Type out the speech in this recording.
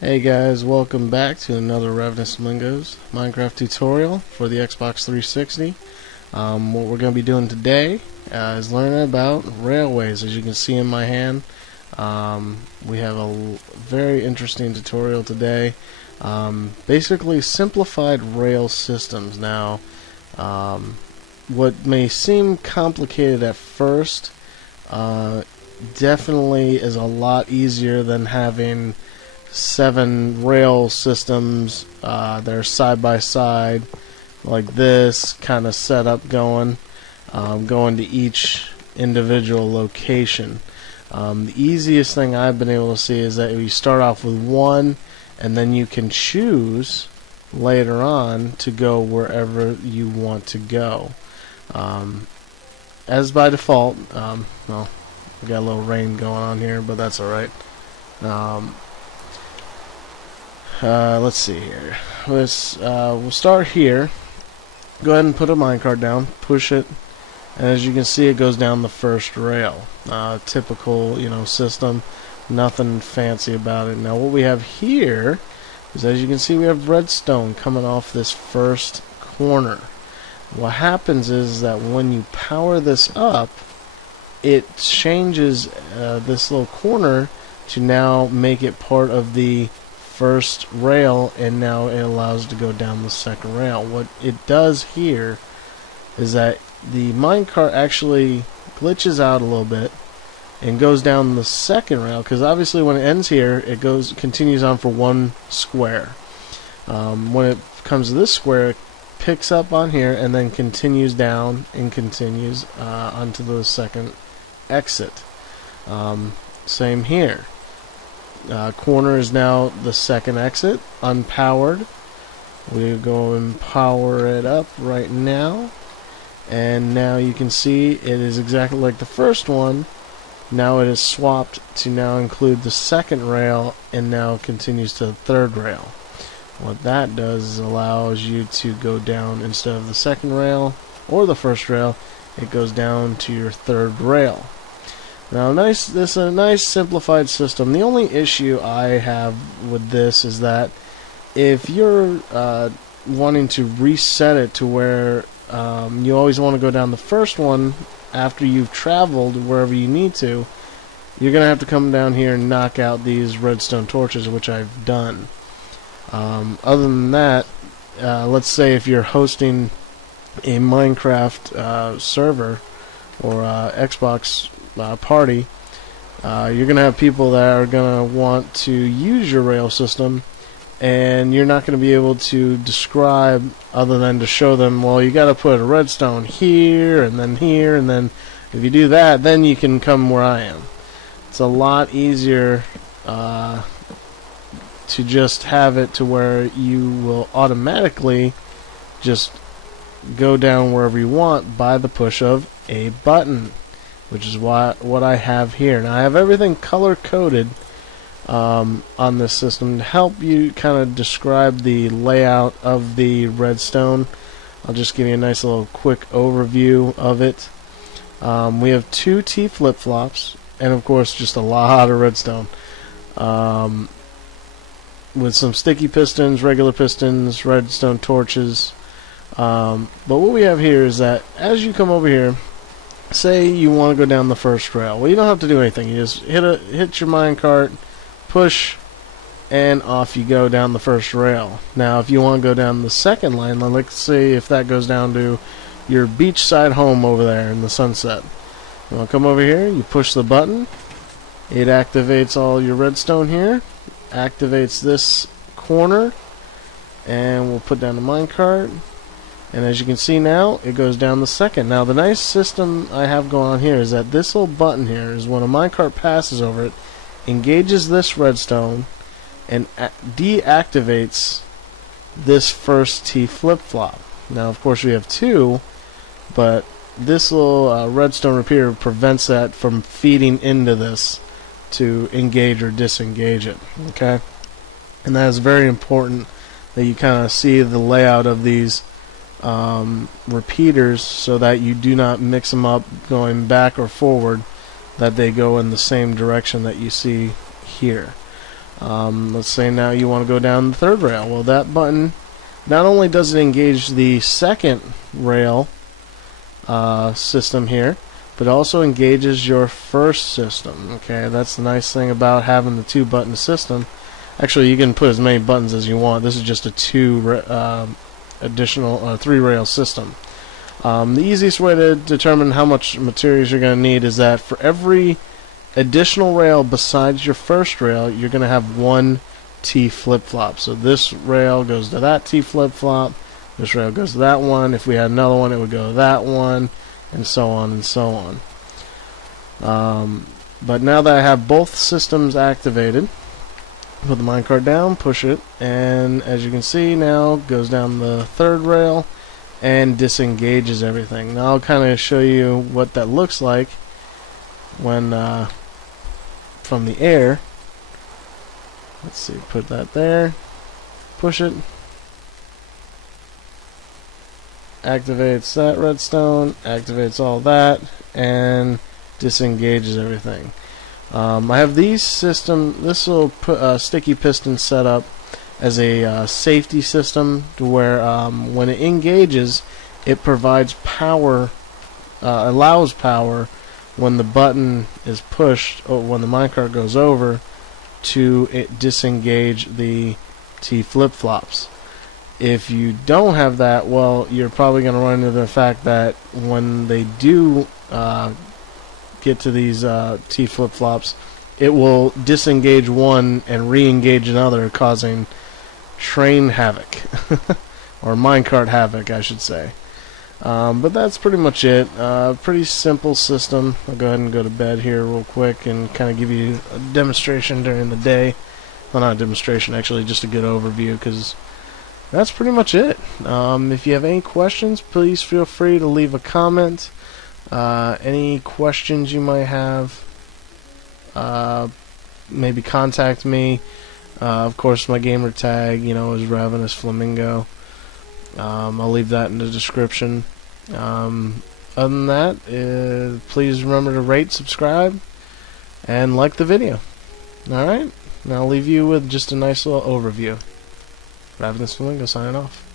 Hey guys, welcome back to another Revenus Lingos Minecraft tutorial for the Xbox 360. What we're going to be doing today is learning about railways. As you can see in my hand, we have a very interesting tutorial today. Basically simplified rail systems. Now, what may seem complicated at first definitely is a lot easier than having 7 rail systems that are side by side like this, kind of set up going to each individual location. The easiest thing I've been able to see is that you start off with one and then you can choose later on to go wherever you want to go. As by default, well, we got a little rain going on here, but that's alright. Let's see here. We'll start here. Go ahead and put a minecart down, push it, and as you can see, it goes down the first rail. Typical, system. Nothing fancy about it. Now, what we have here is, as you can see, we have redstone coming off this first corner. What happens is that when you power this up, it changes this little corner to now make it part of the first rail, and now it allows it to go down the second rail. What it does here is that the minecart actually glitches out a little bit and goes down the second rail, because obviously when it ends here, it continues on for one square. When it comes to this square, it picks up on here and then continues down and continues onto the second exit. Same here. Corner is now the second exit, unpowered. We go and power it up right now, and now you can see it is exactly like the first one. Now it is swapped to now include the second rail, and now continues to the third rail. What that does is allows you to go down, instead of the second rail or the first rail, it goes down to your third rail. Now, this is a nice simplified system. The only issue I have with this is that if you're wanting to reset it to where you always want to go down the first one after you've traveled wherever you need to, you're going to have to come down here and knock out these redstone torches, which I've done. Other than that, let's say if you're hosting a Minecraft server or Xbox party, you're going to have people that are going to want to use your rail system, and you're not going to be able to describe other than to show them, well, you got to put a redstone here, and then if you do that, then you can come where I am. It's a lot easier to just have it to where you will automatically just go down wherever you want by the push of a button, which is what I have here. Now, I have everything color-coded on this system to help you kind of describe the layout of the redstone. I'll just give you a nice little quick overview of it. We have 2 T flip-flops, and of course just a lot of redstone. With some sticky pistons, regular pistons, redstone torches. But what we have here is that as you come over here, say you want to go down the first rail. Well, you don't have to do anything. You just hit your minecart, push, and off you go down the first rail. Now, if you want to go down the second line, let's say if that goes down to your beachside home over there in the sunset. You want to come over here, you push the button, it activates all your redstone here, activates this corner, and we'll put down the minecart. And as you can see now, it goes down the second. Now, the nice system I have going on here is that this little button here is when a minecart passes over it, engages this redstone, and deactivates this first T flip-flop. Now, of course, we have 2, but this little redstone repeater prevents that from feeding into this to engage or disengage it. Okay? And that is very important that you kind of see the layout of these repeaters so that you do not mix them up going back or forward, that they go in the same direction that you see here. Let's say now you want to go down the third rail. Well, that button, not only does it engage the second rail system here, but also engages your first system. Okay, that's the nice thing about having the 2-button system. Actually, you can put as many buttons as you want. This is just a additional 3-rail system. The easiest way to determine how much materials you're going to need is that for every additional rail besides your first rail, you're going to have 1 T flip-flop. So this rail goes to that T flip-flop, this rail goes to that one. If we had another one, it would go to that one, and so on and so on. But now that I have both systems activated, put the minecart down, push it, and as you can see now, it goes down the third rail and disengages everything. Now I'll kind of show you what that looks like when from the air. Let's see, put that there, push it, activates that redstone, activates all that, and disengages everything. I have these system. This will put a sticky piston set up as a safety system to where when it engages, it provides power, allows power when the button is pushed or when the minecart goes over to disengage the T flip-flops. If you don't have that, well, you're probably going to run into the fact that when they do get to these T flip-flops, it will disengage one and re-engage another, causing train havoc or minecart havoc, I should say. But that's pretty much it. Pretty simple system. I'll go ahead and go to bed here real quick and kind of give you a demonstration during the day. Well, not a demonstration, actually, just a good overview, because that's pretty much it. If you have any questions, please feel free to leave a comment. Any questions you might have, maybe contact me. Of course, my gamer tag, is Ravenous Flamingo. I'll leave that in the description. Other than that, please remember to rate, subscribe, and like the video. Alright? Now I'll leave you with just a nice little overview. Ravenous Flamingo signing off.